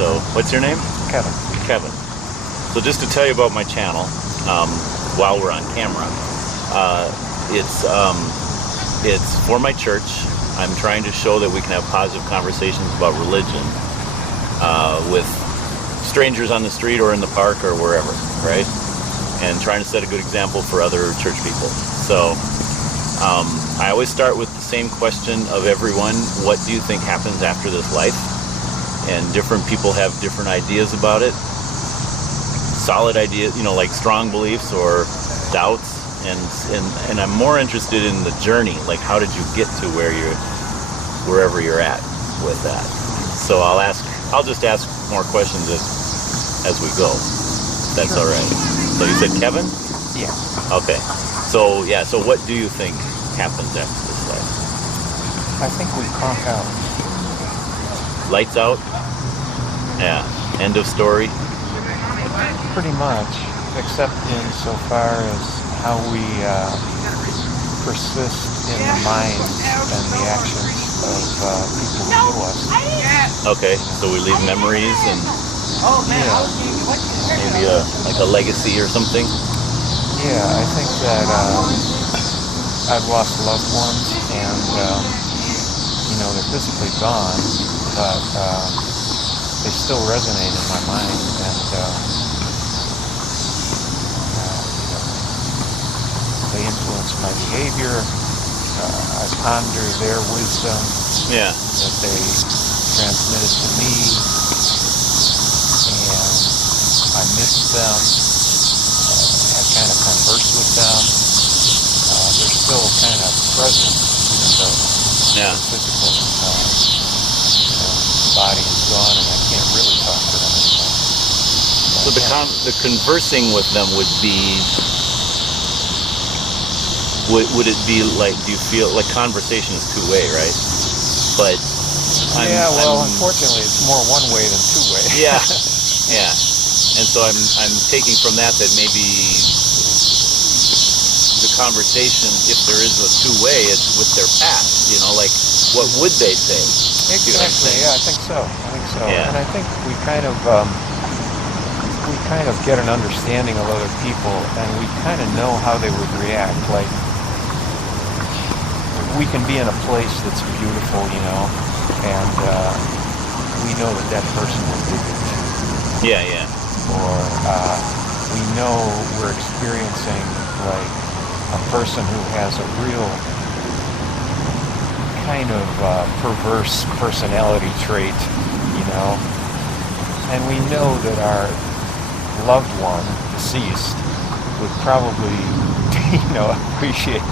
So, what's your name? Kevin. Kevin. So just to tell you about my channel, while we're on camera, it's for my church. I'm trying to show that we can have positive conversations about religion with strangers on the street or in the park or wherever, right? And trying to set a good example for other church people. So I always start with the same question of everyone: what do you think happens after this life? And different people have different ideas about it. Solid ideas, like strong beliefs or doubts. And I'm more interested in the journey, like how did you get to wherever you're at with that. So I'll just ask more questions as we go. That's Sure. all right. So you said Kevin? Yeah. Okay. So what do you think happens after this life? I think we conk out. Lights out? Yeah. End of story? Pretty much, except insofar as how we persist in the minds and the actions of people who know us. Okay. So we leave memories and maybe like a legacy or something? Yeah, I think that I've lost loved ones, and they're physically gone, but they still resonate in my mind, and they influence my behavior. I ponder their wisdom that they transmitted to me, and I miss them. I kind of converse with them. They're still kind of present, even though the physical body is gone, and I can't really talk to them anymore. So the conversing with them would be. Would it be like, do you feel like conversation is two-way, right? But unfortunately, it's more one-way than two-way. Yeah. And so I'm taking from that maybe the conversation, if there is a two-way, it's with their past. Like what would they say? Exactly. Yeah, I think so. Yeah. And I think we kind of get an understanding of other people, and we kind of know how they would react. Like, we can be in a place that's beautiful, and we know that person will dig it too. Yeah. Or we know we're experiencing like a person who has a real kind of perverse personality trait, and we know that our loved one, deceased, would probably, appreciate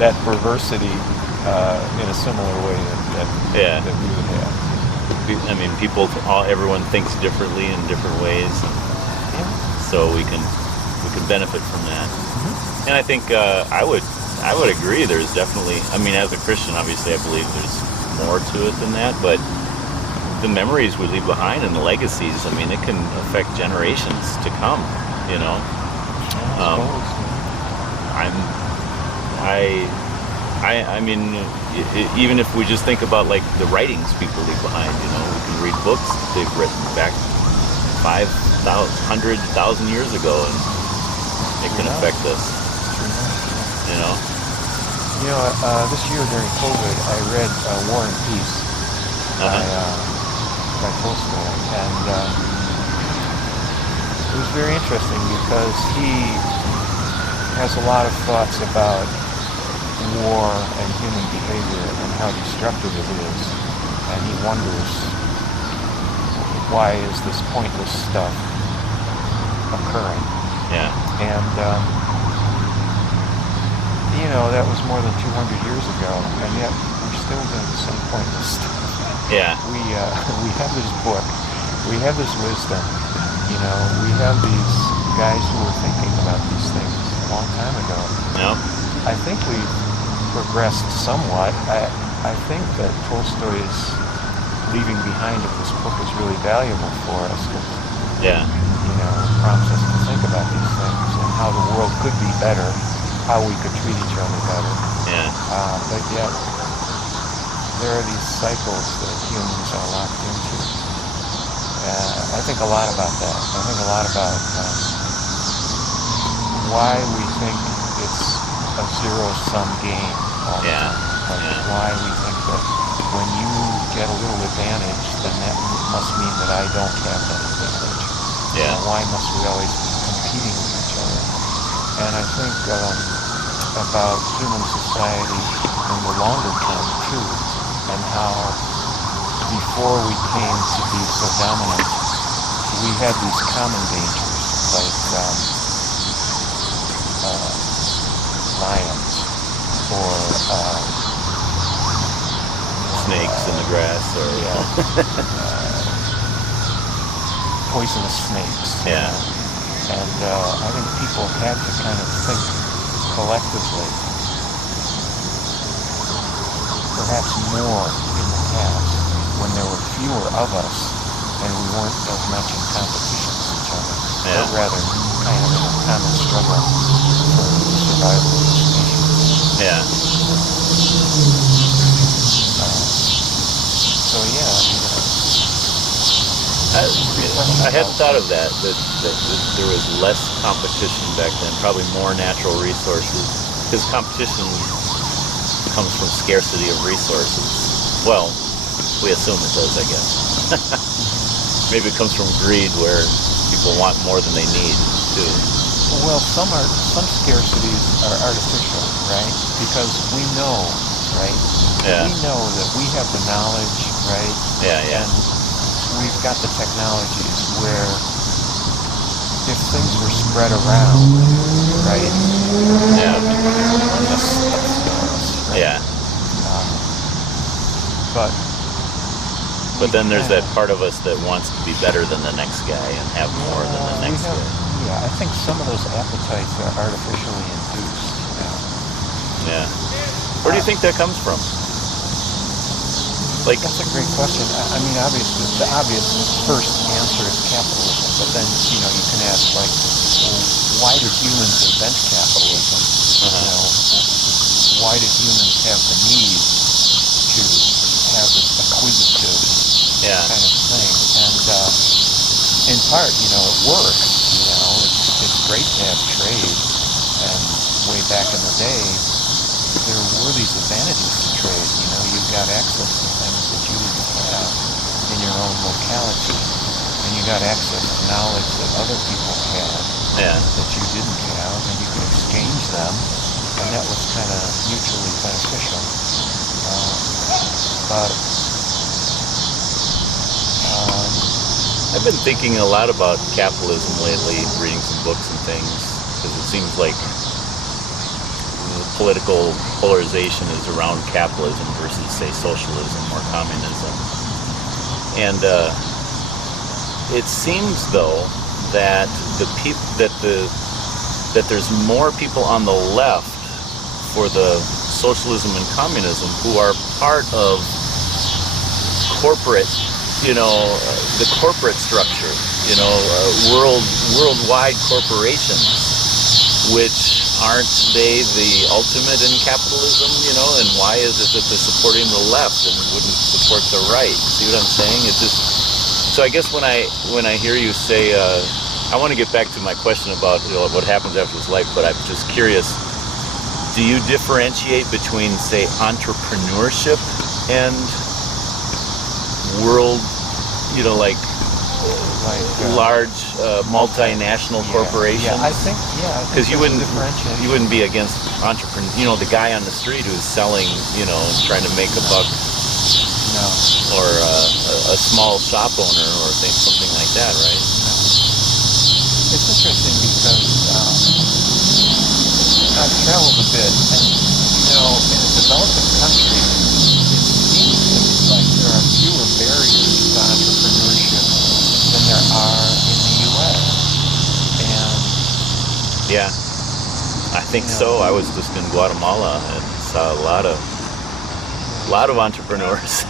that perversity in a similar way that we would have. I mean, everyone thinks differently in different ways, so we can benefit from that. Mm-hmm. And I think I would agree. There's definitely, as a Christian, obviously, I believe there's more to it than that. But the memories we leave behind and the legacies, it can affect generations to come. Even if we just think about like the writings people leave behind, we can read books they've written back 500,000 years ago, and it can affect us. This year during COVID, I read War and Peace by Tolstoy, and it was very interesting because he has a lot of thoughts about war and human behavior and how destructive it is, and he wonders, why is this pointless stuff occurring? Yeah. And that was more than 200 years ago, and yet we're still doing the same pointless stuff. Yeah. We have this book, we have this wisdom, we have these guys who were thinking about these things a long time ago. Yep. I think we've progressed somewhat. I think that Tolstoy's leaving behind of this book is really valuable for us because it prompts us to think about these things and how the world could be better, how we could treat each other better. Yeah. But yet, there are these cycles that humans are locked into. And I think a lot about that. I think a lot about why we think it's a zero-sum game all the Yeah. time. Like Yeah. why we think that when you get a little advantage, then that must mean that I don't have that advantage. Yeah. Why must we always be competing with each other? And I think about human society in the longer term too, and how before we came to be so dominant, we had these common dangers like lions or Snakes in the grass, or poisonous snakes. Yeah. And I think people had to kind of think collectively, perhaps more in the past, when there were fewer of us and we weren't as much in competition with each other, but rather kind of in a common struggle for the survival of the species. Yeah. So yeah, I hadn't thought of that there was less competition back then, probably more natural resources, because competition comes from scarcity of resources. Well, we assume it does, I guess. Maybe it comes from greed, where people want more than they need, too. well, some scarcities are artificial, right? Because we know, right? Yeah. We know that we have the knowledge, right? Yeah. And we've got the technologies where if things were spread around, right? Yeah. Tremendous stuff for us, right? Yeah. But then there's that part of us that wants to be better than the next guy and have more than the next guy. Yeah, I think some of those appetites are artificially induced. Yeah. Where do you think that comes from? Like, that's a great question. I mean, obviously, the obvious first answer is capitalism, but then, you can ask, like, well, why did humans invent capitalism? Why did humans have the need to have this acquisitive kind of thing? And in part, it works. It's great to have trade. And way back in the day, there were these advantages to trade. You got access to things that you didn't have in your own locality, and you got access to knowledge that other people had that you didn't have, and you could exchange them, and that was kind of mutually beneficial. I've been thinking a lot about capitalism lately, reading some books and things, because it seems like the political polarization is around capitalism versus, say, socialism or communism. And it seems, though, that that there's more people on the left for the socialism and communism who are part of corporate, the corporate structure, worldwide corporations, which aren't they the ultimate in capitalism, and why is it that they're supporting the left and wouldn't support the right? See what I'm saying? So I guess when I hear you say, I want to get back to my question about what happens after this life, but I'm just curious, do you differentiate between, say, entrepreneurship and world, large multinational corporations? Yeah, I think because you wouldn't be against entrepreneur. The guy on the street who's selling, trying to make a buck. No. Or a small shop owner or something like that, right? No. It's interesting because I've traveled a bit, and in a developing country, it seems to me like there are fewer barriers to entrepreneurship than there are in the U.S. And yeah, I think so. I was just in Guatemala and saw a lot of entrepreneurs.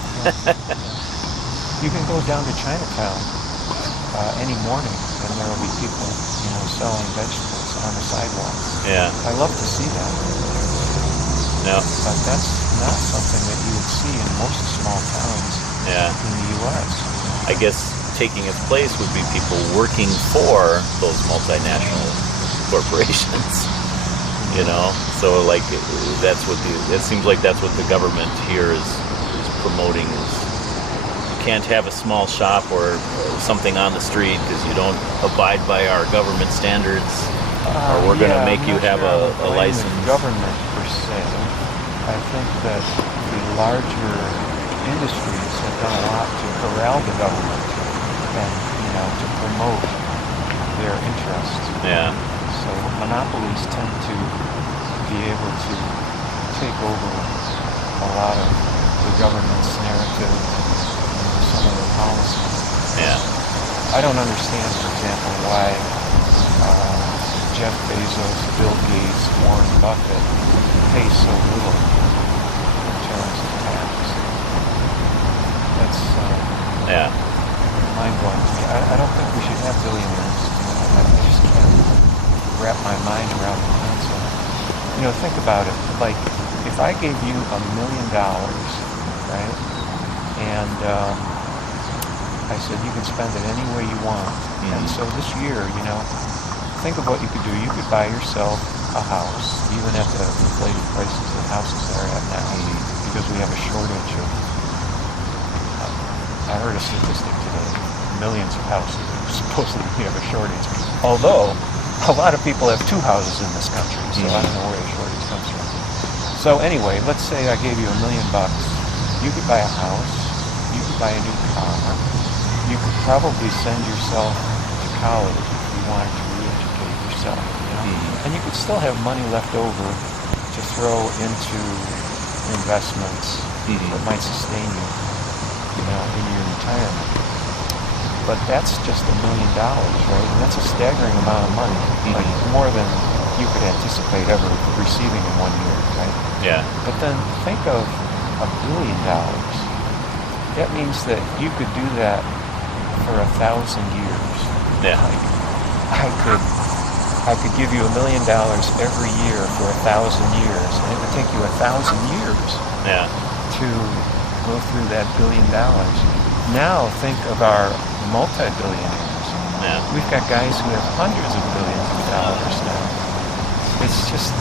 You can go down to Chinatown any morning, and there will be people, selling vegetables on the sidewalk. Yeah. I love to see that. No. But that's not something that you would see in most small towns in the U.S. I guess taking its place would be people working for those multinational corporations. You know, so like that's what it seems like that's what the government here is promoting is you can't have a small shop or something on the street because you don't abide by our government standards, or we're going to make you have a license. The government per se, I think that the larger industries have done a lot to corral the government and to promote their interests. Yeah. So monopolies tend to be able to take over a lot of the government's narrative, some of the policies. Yeah. I don't understand, for example, why Jeff Bezos, Bill Gates, Warren Buffett pay so little in terms of tax. That's mind-blowing to me. I don't think we should have billionaires. I just can't wrap my mind around the concept. Think about it. Like, if I gave you $1 million, right, and I said you can spend it any way you want, and so this year, think of what you could do. You could buy yourself a house, even at the inflated prices that houses are at now, because we have a shortage of, I heard a statistic today, millions of houses. Supposedly we have a shortage. Although, a lot of people have 2 houses in this country, so I don't know where the shortage comes from. So anyway, let's say I gave you $1 million. You could buy a house, you could buy a new car, you could probably send yourself to college if you wanted to re-educate yourself, and you could still have money left over to throw into investments that might sustain you, in your retirement. But that's just $1 million, right? And that's a staggering amount of money, like more than you could anticipate ever receiving in 1 year, right? Yeah. But then think of $1 billion. That means that you could do that for 1,000 years. Yeah. Like, I could give you $1 million every year for 1,000 years, and it would take you 1,000 years to go through that $1 billion. Now think of our multi-billionaires. Yeah. We've got guys who have hundreds of billions of dollars now. It's just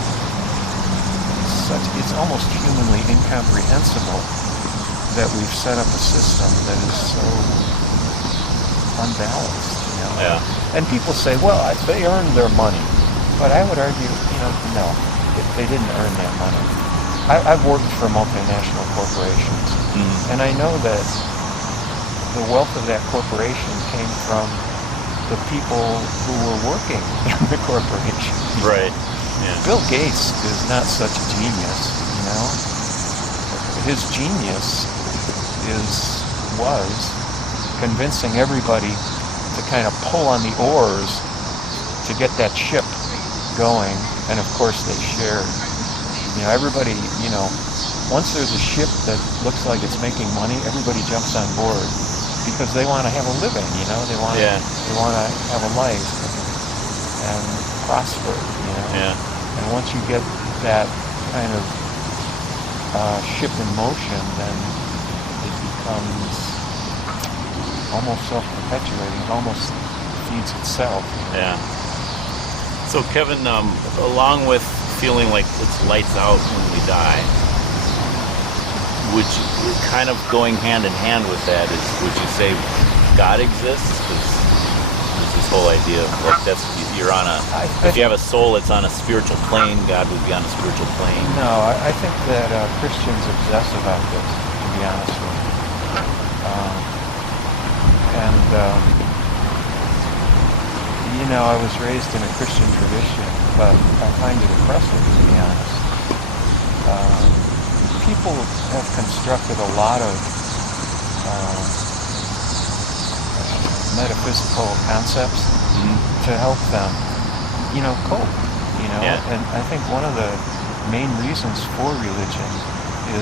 it's almost humanly incomprehensible that we've set up a system that is so unbalanced. Yeah. And people say, well, they earned their money. But I would argue, no, they didn't earn that money. I've worked for multinational corporations, and I know that the wealth of that corporation came from the people who were working in the corporation. Right. Yeah. Bill Gates is not such a genius, His genius was convincing everybody to kind of pull on the oars to get that ship going, and of course they shared. Everybody, once there's a ship that looks like it's making money, everybody jumps on board because they want to have a living, they want to have a life and prosper, Yeah. And once you get that kind of ship in motion, then it becomes almost self-perpetuating. It almost feeds itself. Yeah. So Kevin, along with feeling like it's lights out when we die, would you, kind of going hand in hand with that is, would you say God exists? Because there's this whole idea of like you're on if you have a soul that's on a spiritual plane, God would be on a spiritual plane. No, I think that Christians obsess about this, to be honest with you. I was raised in a Christian tradition, but I find it oppressive, to be honest. People have constructed a lot of metaphysical concepts to help them, cope, And I think one of the main reasons for religion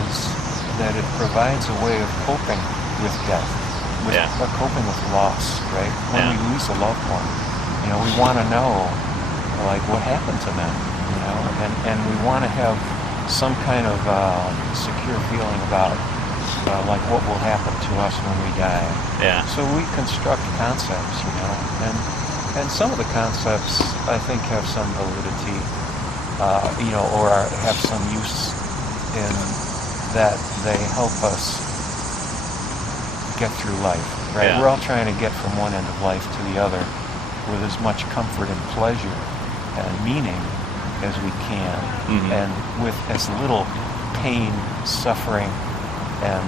is that it provides a way of coping with death, coping with loss, right? When we lose a loved one, we want to know, like, what happened to them, and we want to have some kind of secure feeling about like what will happen to us when we die. Yeah. So we construct concepts, and some of the concepts I think have some validity, or have some use in that they help us get through life, right? Yeah. We're all trying to get from one end of life to the other with as much comfort and pleasure and meaning as we can, and with as little pain, suffering, and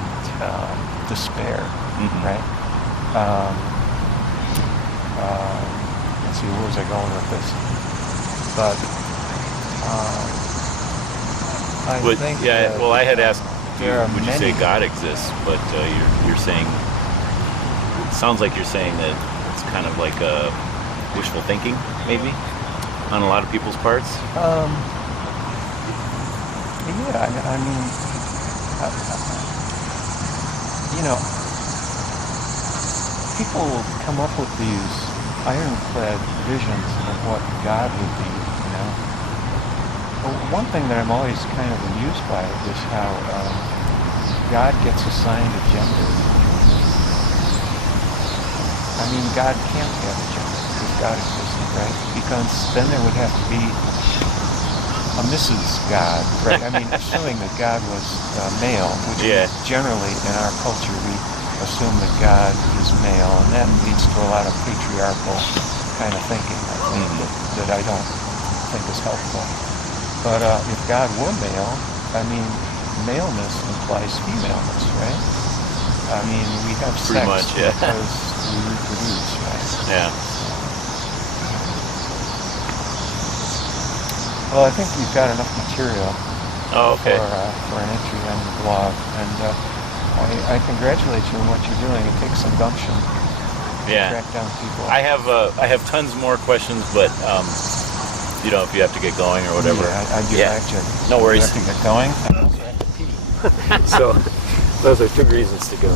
despair, right? Let's see, where was I going with this? But I think well, I had asked, would you say many- God exists? But you're saying, it sounds like you're saying that it's kind of like a wishful thinking, maybe, on a lot of people's parts. Yeah, I mean, people come up with these ironclad visions of what God would be, Well, one thing that I'm always kind of amused by is how God gets assigned a gender. I mean, God can't have a gender if God existed, right? Because then there would have to be a Mrs. God, right? I mean, assuming that God was male, which generally in our culture we assume that God is male, and that leads to a lot of patriarchal kind of thinking, I think, that I don't think is helpful. But if God were male, I mean, maleness implies femaleness, right? I mean, we have Pretty sex much, yeah. because we reproduce, right? Yeah. Well, I think you've got enough material Oh, okay. for an entry on the blog, and I congratulate you on what you're doing. It takes some gumption to track down people. I have tons more questions, but if you have to get going or whatever. Yeah, I do. Yeah. Actually, No worries. I have to get going. I also have to pee. So those are two reasons to go.